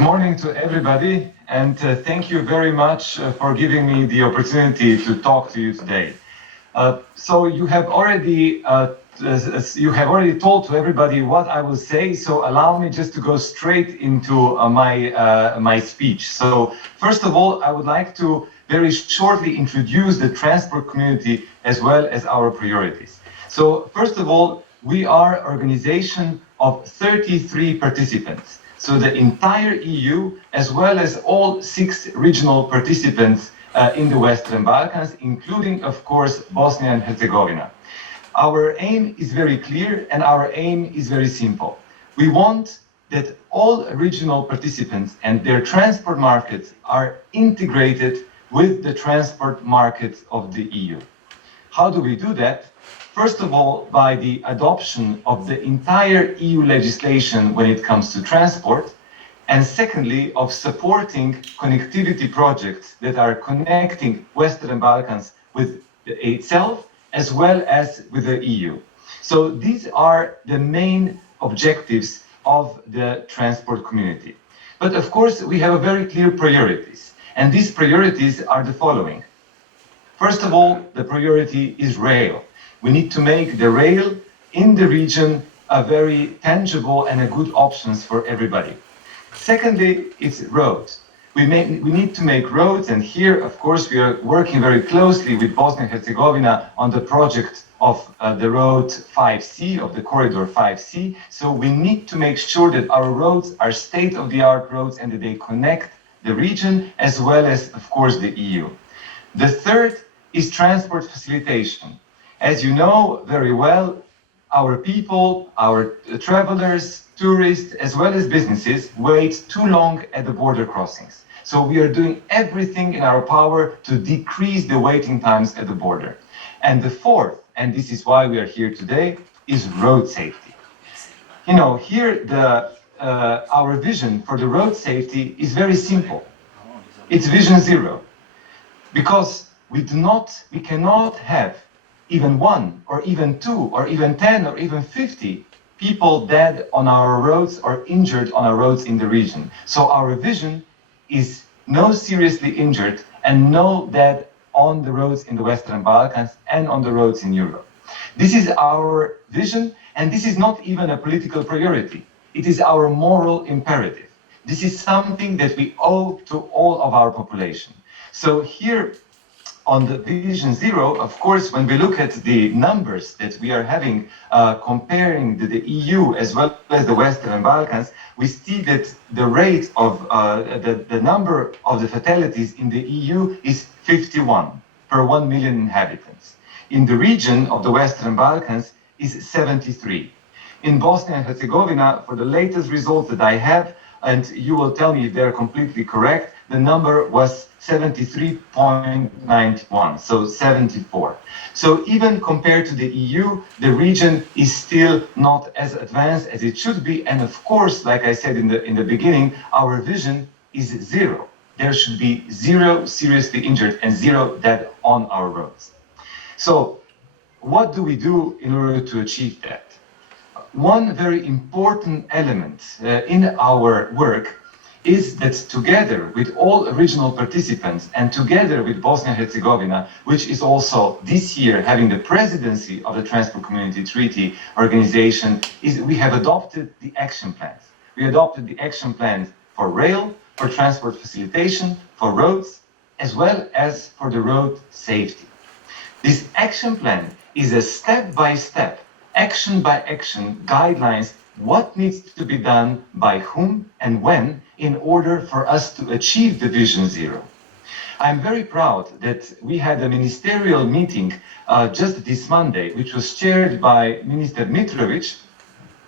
morning to everybody, and thank you very much for giving me the opportunity to talk to you today. So you have already told to everybody what I will say, so allow me just to go straight into my speech. So first of all, I would like to very shortly introduce the transport community as well as our priorities. So first of all, we are an organization of 33 participants. So the entire EU, as well as all 6 regional participants in the Western Balkans, including, of course, Bosnia and Herzegovina. Our aim is very clear and our aim is very simple. We want that all regional participants and their transport markets are integrated with the transport markets of the EU. How do we do that? First of all, by the adoption of the entire EU legislation when it comes to transport, and secondly, of supporting connectivity projects that are connecting Western Balkans with itself as well as with the EU. So these are the main objectives of the transport community. But of course, we have very clear priorities, and these priorities are the following. First of all, the priority is rail. We need to make the rail in the region a very tangible and a good options for everybody. Secondly, it's roads. We need to make roads, and here, of course, we are working very closely with Bosnia and Herzegovina on the project of the road 5C, of the corridor 5C. So we need to make sure that our roads are state-of-the-art roads and that they connect the region as well as, of course, the EU. The third is transport facilitation. As you know very well, our people, our travelers, tourists, as well as businesses wait too long at the border crossings. So we are doing everything in our power to decrease the waiting times at the border. And the fourth, and this is why we are here today, is road safety. You know, here our vision for the road safety is very simple. It's Vision Zero. Because we cannot have even 1 or even 2 or even 10 or even 50 people dead on our roads or injured on our roads in the region. So our vision is no seriously injured and no dead on the roads in the Western Balkans and on the roads in Europe. This is our vision, and this is not even a political priority. It is our moral imperative. This is something that we owe to all of our population. So here, on the Vision Zero, of course, when we look at the numbers that we are having comparing the EU as well as the Western Balkans, we see that the rate of the number of the fatalities in the EU is 51 per 1 million inhabitants. In the region of the Western Balkans is 73. In Bosnia and Herzegovina, for the latest results that I have, and you will tell me if they're completely correct, the number was 73.91, so 74. So even compared to the EU, the region is still not as advanced as it should be. And of course, like I said in the beginning, our vision is zero. There should be 0 seriously injured and 0 dead on our roads. So what do we do in order to achieve that? One very important element in our work is that together with all regional participants and together with Bosnia and Herzegovina, which is also this year having the presidency of the Transport Community Treaty Organization, we have adopted the action plans. We adopted the action plans for rail, for transport facilitation, for roads, as well as for the road safety. This action plan is a step-by-step, action-by-action guidelines what needs to be done by whom and when in order for us to achieve the Vision Zero. I'm very proud that we had a ministerial meeting just this Monday, which was chaired by Minister Mitrovic,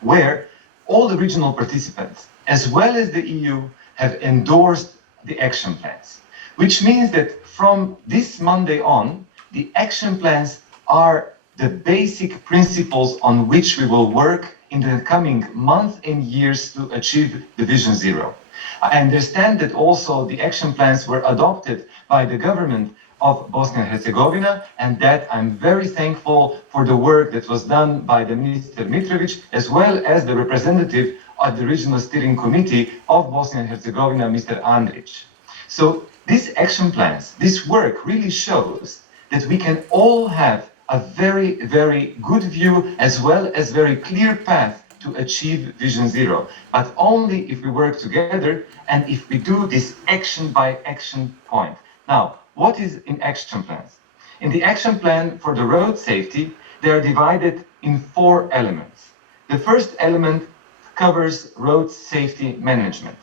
where all the regional participants, as well as the EU, have endorsed the action plans, which means that from this Monday on, the action plans are the basic principles on which we will work in the coming months and years to achieve the Vision Zero. I understand that also the action plans were adopted by the government of Bosnia and Herzegovina, and that I'm very thankful for the work that was done by the Minister Mitrovic, as well as the representative at the Regional Steering Committee of Bosnia and Herzegovina, Mr. Andrić. So these action plans, this work really shows that we can all have a very, very good view as well as very clear path to achieve Vision Zero, but only if we work together and if we do this action by action point. Now, what is in action plans? In the action plan for the road safety, they are divided in 4 elements. The first element covers road safety management.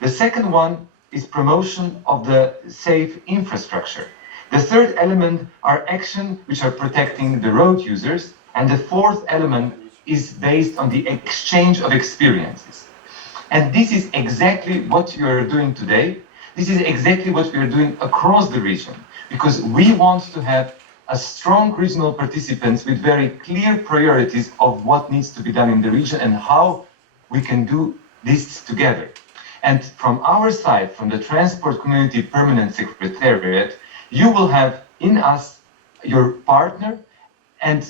The second one is promotion of the safe infrastructure. The third element are actions which are protecting the road users, and the fourth element is based on the exchange of experiences. And this is exactly what you are doing today. This is exactly what we are doing across the region, because we want to have a strong regional participants with very clear priorities of what needs to be done in the region and how we can do this together. And from our side, from the Transport Community Permanent Secretariat, you will have in us your partner, and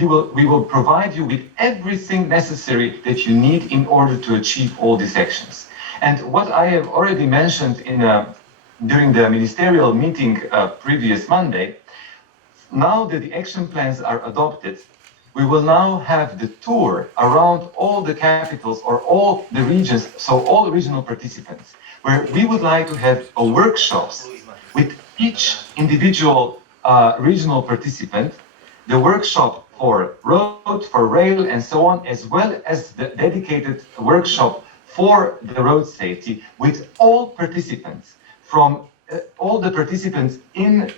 we will provide you with everything necessary that you need in order to achieve all these actions. And what I have already mentioned during the ministerial meeting previous Monday, now that the action plans are adopted, we will now have the tour around all the capitals or all the regions, so all the regional participants, where we would like to have workshops with each individual regional participant, the workshop for road, for rail, and so on, as well as the dedicated workshop for the road safety with all participants, from all the participants in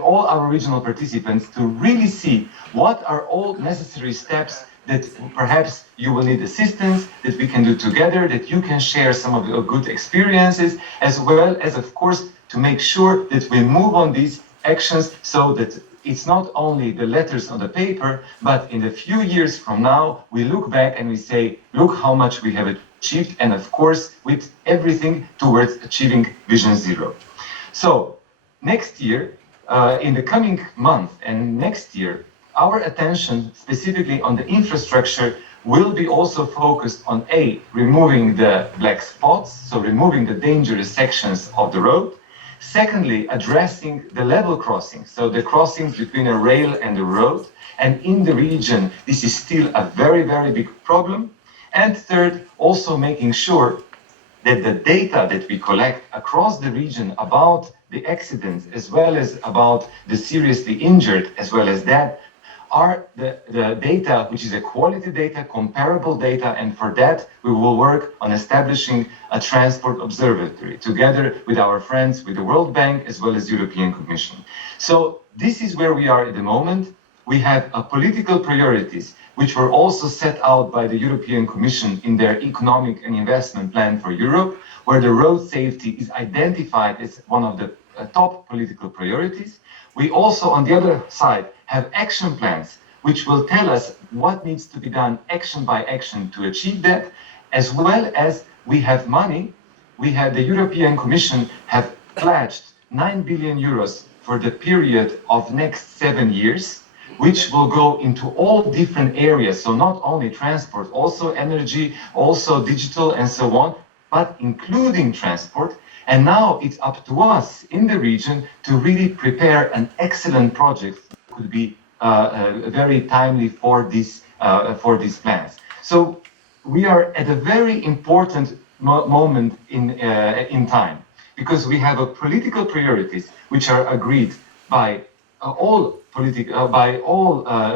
all our regional participants, to really see what are all necessary steps that perhaps you will need assistance, that we can do together, that you can share some of your good experiences, as well as, of course, to make sure that we move on these actions so that it's not only the letters on the paper, but in a few years from now, we look back and we say, look how much we have achieved, and of course, with everything towards achieving Vision Zero. So next year, in the coming month and next year, our attention specifically on the infrastructure will be also focused on removing the black spots, so removing the dangerous sections of the road. Secondly, addressing the level crossings, so the crossings between a rail and the road. And in the region, this is still a very, very big problem. And third, also making sure that the data that we collect across the region about the accidents, as well as about the seriously injured, as well as that, are the data which is a quality data, comparable data, and for that we will work on establishing a transport observatory together with our friends with the World Bank as well as European Commission. So this is where we are at the moment. We have political priorities which were also set out by the European Commission in their economic and investment plan for Europe, where the road safety is identified as one of the top political priorities. We also, on the other side, have action plans which will tell us what needs to be done action by action to achieve that, as well as we have money. The European Commission have pledged 9 billion euros for the period of next 7 years, which will go into all different areas. So not only transport, also energy, also digital and so on, but including transport. And now it's up to us in the region to really prepare an excellent project that could be very timely for these plans. So we are at a very important moment in time, because we have political priorities which are agreed by all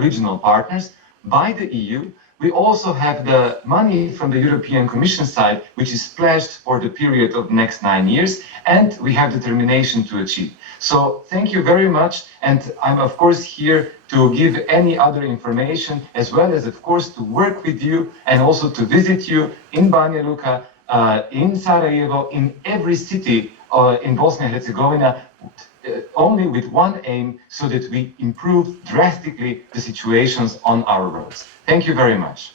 regional partners, by the EU. We also have the money from the European Commission side, which is pledged for the period of the next 9 years, and we have determination to achieve. So thank you very much, and I'm of course here to give any other information, as well as of course to work with you and also to visit you in Banja Luka, in Sarajevo, in every city in Bosnia and Herzegovina, only with one aim, so that we improve drastically the situations on our roads. Thank you very much.